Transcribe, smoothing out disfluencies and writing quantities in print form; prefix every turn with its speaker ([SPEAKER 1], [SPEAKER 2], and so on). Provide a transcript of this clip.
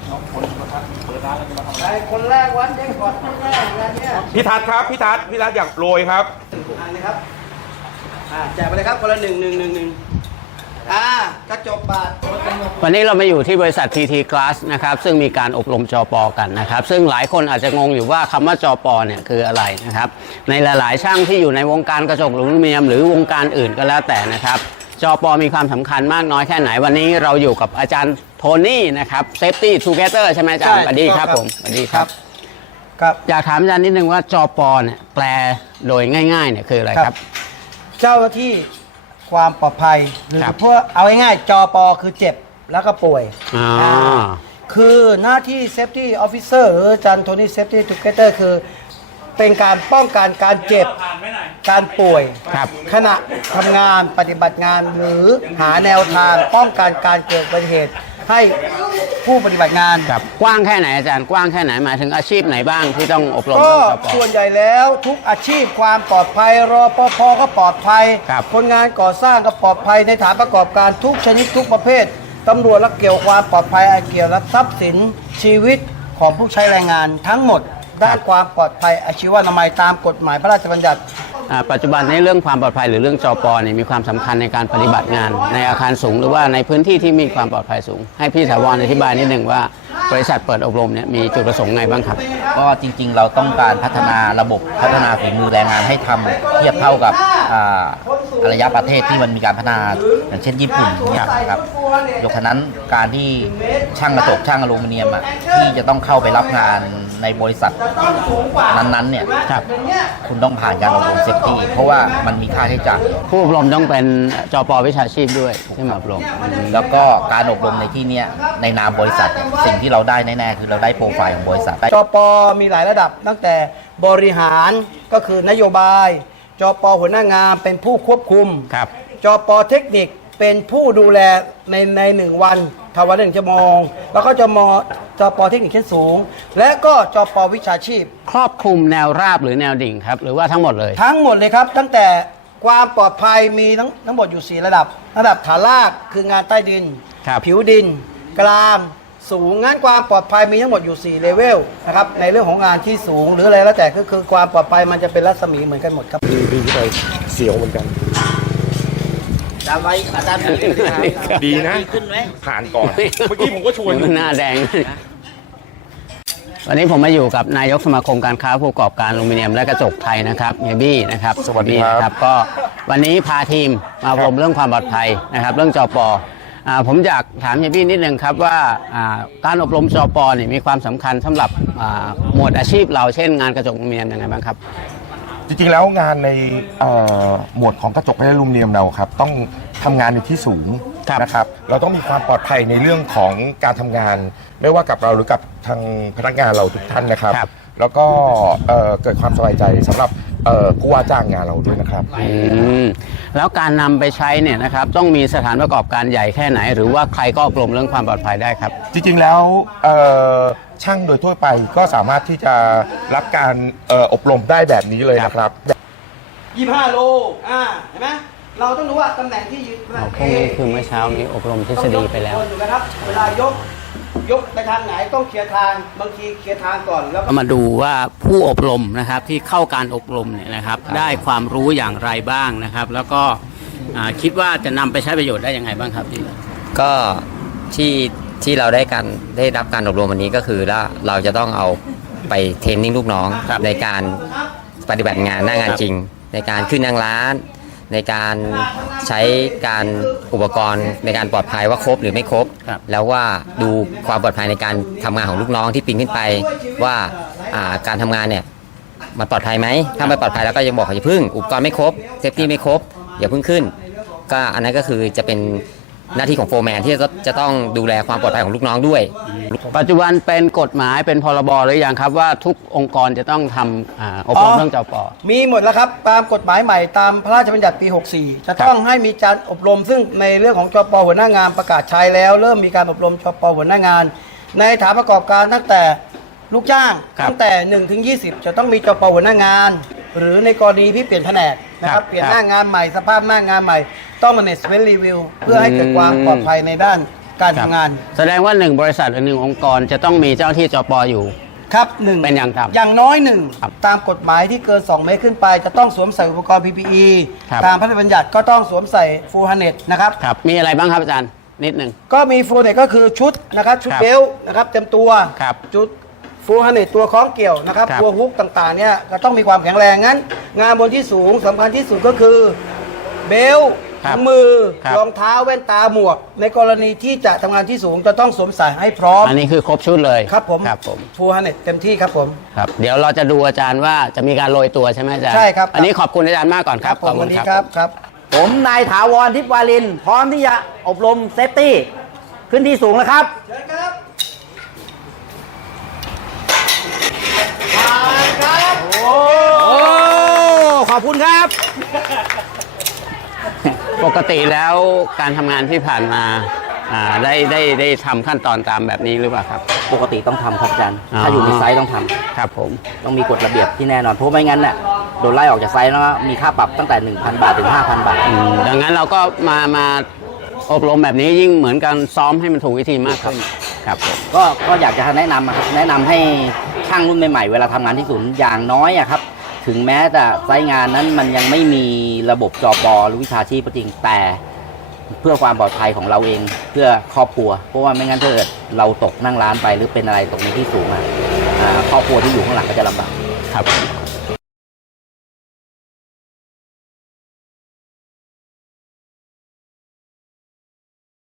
[SPEAKER 1] คนแรกวันยังก่อนคนแรกงานเนี้ย
[SPEAKER 2] พี่ทัศน์ครับพี่ทัศน์อยากโรยครับ
[SPEAKER 1] อันนี้ครับแจกไปเลยครับคนละ1 กระจกบาท
[SPEAKER 3] วันนี้เรามาอยู่ที่บริษัท TT Glass นะครับซึ่งมีการอบรมจปกันนะครับซึ่งหลายคนอาจจะงงอยู่ว่าคำว่าจปเนี่ยคืออะไรนะครับในหลายๆช่างที่อยู่ในวงการกระจกอลูมิเนียมหรือวงการอื่นก็แล้วแต่นะครับจปมีความสำคัญมากน้อยแค่ไหนวันนี้เราอยู่กับอาจารย์โทนี่นะครับ Safety Together ใช่ไหมอาจารย์สวัสดีครับผมสวัสดีครับอยากถามอาจารย์นิดนึงว่าจปเนี่ยแปลโดยง่ายๆเนี่ยคืออะไรครับ
[SPEAKER 1] เจ้าหน้าที่ความปลอดภัยหรือเพื่อเอาง่ายๆจปคือเจ็บแล้วก็ป่วยคือหน้าที่ Safety Officer หรืออาจารย์โทนี่ Safety Together คือเป็นการป้องกันการเจ็บการป่วยขณะทำงานปฏิบัติงานหรือหาแนวทางป้องกันการเกิดอุบัติเหตุให้ผู้ปฏิบัติงาน
[SPEAKER 3] กว้างแค่ไหนอาจารย์กว้างแค่ไหนหมายถึงอาชีพไหนบ้างที่ต้องอบรม
[SPEAKER 1] ก็ส่วนใหญ่แล้วทุกอาชีพความปลอดภัยรปภก็ปลอดภัยคนงานก่อสร้างก็ปลอดภัยในฐานประกอบการทุกชนิดทุกประเภทตำรวจและเกี่ยวความปลอดภัยเกี่ยวกับทรัพย์สินชีวิตของผู้ใช้แรงงานทั้งหมดด้านความปลอดภัยอาชีวนามัยตามกฎหมายพระราชบัญญัติ
[SPEAKER 3] ปัจจุบันในเรื่องความปลอดภัยหรือเรื่องจปเนี่ยมีความสำคัญในการปฏิบัติงานในอาคารสูงหรือว่าในพื้นที่ที่มีความปลอดภัยสูงให้พี่ถาวรอธิบายนิดหนึ่งว่าบริษัทเปิดอบรมเนี่ยมีจุดประสงค์ไงบ้างครับ
[SPEAKER 4] ก็จริงๆเราต้องการพัฒนาระบบพัฒนาฝีมือแรงงานให้ทำเทียบเท่ากับอารยประเทศที่มันมีการพัฒนาอย่างเช่นญี่ปุ่นเนี่ยครับยกฉะนั้นการที่ช่างกระจกช่างอลูมิเนียมที่จะต้องเข้าไปรับงานในบริษัทนั้นๆเนี่ยคุณต้องผ่านการอบรมเซฟตี้เพราะว่ามันมีค่าใช้จ่าย
[SPEAKER 3] ผู้อบรมต้องเป็นจปวิชาชีพด้วยที่มาอบรม
[SPEAKER 4] แล้วก็การอบรมในที่นี้ในนามบริษัทสิ่งที่เราได้แน่ๆคือเราได้โปรไฟล์ของบริษัท
[SPEAKER 1] จปมีหลายระดับตั้งแต่บริหารก็คือนโยบายจปหัวหน้างานเป็นผู้ควบคุมจปเทคนิคเป็นผู้ดูแลใน1 วันทำวัน1 ชั่วโมงแล้วก็จปเทคนิคชั้นสูงและก็จปวิชาชีพ
[SPEAKER 3] ครอบคลุมแนวราบหรือแนวดิ่งครับหรือว่าทั้งหมดเลย
[SPEAKER 1] ทั้งหมดเลยครับตั้งแต่ความปลอดภัยมีทั้งหมดอยู่4 ระดับฐานรากคืองานใต้ดินผิวดินกลางสูงงานความปลอดภัยมีทั้งหมดอยู่4 เลเวลนะครับในเรื่องของงานที่สูงหรืออะไรแล้วแต่ก็คือความปลอดภัยมันจะเป็นรัศมีเหมือนกันหมดครับ
[SPEAKER 2] ดีที่ไปเสียวเหมือนกัน
[SPEAKER 1] จำไว้อาจารย์
[SPEAKER 2] ดีนะขึ้นไหมผ่านก่อนเมื่อกี้ผมก็ชวน
[SPEAKER 3] หน้าแดงวันนี้ผมมาอยู่กับนายกสมาคมการค้าผู้ประกอบการอลูมิเนียมและกระจกไทยนะครับเฮียบี้นะครับ
[SPEAKER 2] สวัสดีครับ
[SPEAKER 3] ก็วันนี้พาทีมมาอบรมเรื่องความปลอดภัยนะครับเรื่องจปผมอยากถามเฮียบี้นิดนึงครับว่าการอบรมจปเนี่ยมีความสำคัญสำหรับหมวดอาชีพเราเช่นงานกระจกอลูมิเนียมยังไงบ้างครับ
[SPEAKER 2] จริงๆแล้วงานในหมวดของกระจกและอลูมิเนียมเราครับต้องทำงานในที่สูงนะครับเราต้องมีความปลอดภัยในเรื่องของการทำงานไม่ว่ากับเราหรือกับทางพนักงานเราทุกท่านนะครับแล้วก็เกิดความสบายใจสำหรับผู้ว่าจ้างงานเราด้วยนะครับ
[SPEAKER 3] แล้วการนำไปใช้เนี่ยนะครับต้องมีสถานประกอบการใหญ่แค่ไหนหรือว่าใครก็อบรมเรื่องความปลอดภัยได้ครับ
[SPEAKER 2] จริงๆแล้วช่างโดยทั่วไปก็สามารถที่จะรับการอบรมได้แบบนี้เลยนะครับ
[SPEAKER 1] 25 โลเห็นไหมเราต้องรู้ว่าตำแหน่งที่ยืน
[SPEAKER 3] พวกนี้คือเมื่อเช้ามีอบรมทฤษฎีไปแล้ว
[SPEAKER 1] เวลายกไปทางไหนต้องเคลียร์ทางบางทีเคลียร์ทางก่อนแล้ว
[SPEAKER 3] มาดูว่าผู้อบรมนะครับที่เข้าการอบรมเนี่ยนะครับได้ความรู้อย่างไรบ้างนะครับแล้วก็คิดว่าจะนำไปใช้ประโยชน์ได้ยังไงบ้างครับพี่
[SPEAKER 4] ก็ที่เราได้รับการอบรมวันนี้ก็คือเราจะต้องเอาไปเทรนนิ่งลูกน้องในการปฏิบัติงานหน้างานจริงในการขึ้นนั่งร้านในการใช้การอุปกรณ์ในการปลอดภัยว่าครบหรือไม่ครบแล้วว่าดูความปลอดภัยในการทำงานของลูกน้องที่ปีนขึ้นไปว่าการทำงานเนี่ยมันปลอดภัยไหมถ้าไม่ปลอดภัยแล้วก็ยังบอกอย่าพึ่งอุปกรณ์ไม่ครบเซฟตี้ไม่ครบอย่าพึ่งขึ้นก็อันนั้นก็คือจะเป็นหน้าที่ของโฟร์แมนที่จะต้องดูแลความปลอดภัยของลูกน้องด้วย
[SPEAKER 3] ปัจจุบันเป็นกฎหมายเป็นพรบหรือยังครับว่าทุกองค์กรจะต้องทำอบรมเรื่องจป.
[SPEAKER 1] มีหมดแล้วครับตามกฎหมายใหม่ตามพระราชบัญญัติปี 64จะต้องให้มีการอบรมซึ่งในเรื่องของจป.หัวหน้างานประกาศใช้แล้วเริ่มมีการอบรมจป.หัวหน้างานในฐานประกอบการตั้งแต่ลูกจ้างตั้งแต่1 ถึง 20จะต้องมีจป.หัวหน้างานหรือในกรณีที่เปลี่ยนแผนกนะครับเปลี่ยนหน้างานใหม่สภาพหน้างานใหม่ต้อง management review เพื่อให้เกิดความปลอดภัยในด้านการทำงาน
[SPEAKER 3] แสดงว่า1บริษัทหรือ1องค์กรจะต้องมีเจ้าหน้าที่จปอยู่
[SPEAKER 1] ครับหนึ่ง
[SPEAKER 3] เป็นอย่างต่ำ
[SPEAKER 1] อย่างน้อยหนึ่ง
[SPEAKER 3] ครับ
[SPEAKER 1] ตามกฎหมายที่เกิน 2 เมตรขึ้นไป จะต้องสวมใส่อุปกรณ์ PPE
[SPEAKER 3] ครับ
[SPEAKER 1] ตามพระราชบัญญัติก็ต้องสวมใส่ full harness นะครับ
[SPEAKER 3] ครับมีอะไรบ้างครับอาจารย์นิดหนึ่ง
[SPEAKER 1] ก็มี full harness ก็คือชุดนะครับชุด
[SPEAKER 3] ครับ
[SPEAKER 1] เบลต์นะครับเต็มตัว
[SPEAKER 3] ครับ
[SPEAKER 1] ชุด full harness ตัวคล้องเกี่ยวนะครับ
[SPEAKER 3] ครับ
[SPEAKER 1] ตัวฮุกต่างๆเนี่ยก็ต้องมีความแข็งแรงงั้น งานบนที่สูงสำคัญที่สุดก็คือเบลต์
[SPEAKER 3] ครับ
[SPEAKER 1] ถุงมือ
[SPEAKER 3] ครับ
[SPEAKER 1] รองเท้าแว่นตาหมวก ในกรณีที่จะทำงานที่สูงจะต้องสวมใส่ให้พร้อม
[SPEAKER 3] อันนี้คือครบชุดเลย
[SPEAKER 1] ครับผม
[SPEAKER 3] ครับผม
[SPEAKER 1] full harness เต็มที่ครับผม
[SPEAKER 3] ครับเดี๋ยวเราจะดูอาจารย์ว่าจะมีการโรยตัวใช่ไหมอาจารย์
[SPEAKER 1] ใช่ครับ
[SPEAKER 3] อันนี้ขอบคุณอาจารย์มากก่อนครับ
[SPEAKER 1] ผมวันนี้ครับ
[SPEAKER 5] ผมนายถาวรทิพย์วาลิน พร้อมที่จะอบรมเซฟตี้ขึ้นที่สูงแล้วครับ
[SPEAKER 1] เชิญครับ
[SPEAKER 5] โอ้ ขอบคุณครับ
[SPEAKER 3] ปกติแล้วการทำงานที่ผ่านมาได้ทำขั้นตอนตามแบบนี้หรือเปล่าครับ
[SPEAKER 5] ปกติต้องทำครับอาจารย์
[SPEAKER 3] อ๋อ
[SPEAKER 5] ถ้าอยู่ในไซต์ต้องทำ
[SPEAKER 3] ครับผม
[SPEAKER 5] ต้องมีกฎระเบียบที่แน่นอน เพราะไม่งั้นน่ะโดนไล่ออกจากไซต์แล้วมีค่าปรับตั้งแต่ 1,000 บาทถึง 5,000 บาท
[SPEAKER 3] ดังนั้นเราก็มาอบรมแบบนี้ยิ่งเหมือนกันซ้อมให้มันถูกวิธีมากขึ้นครับผม
[SPEAKER 5] ก็อยากจะแนะนำอะครับแนะนำให้ช่างรุ่นใหม่ๆเวลาทำงานที่ศูนย์อย่างน้อยอะครับ ถึงแม้แต่ไซต์งานนั้นมันยังไม่มีระบบจปหรือวิชาชีพก็จริงแต่เพื่อความปลอดภัยของเราเองเพื่อครอบครัว เพราะว่าไม่งั้นถ้าเกิดเราตกนั่งร้านไปหรือเป็นอะไรตกในที่สูงครอบครัวที่อยู่ข้างหลังก็จะลำบาก
[SPEAKER 3] ครับ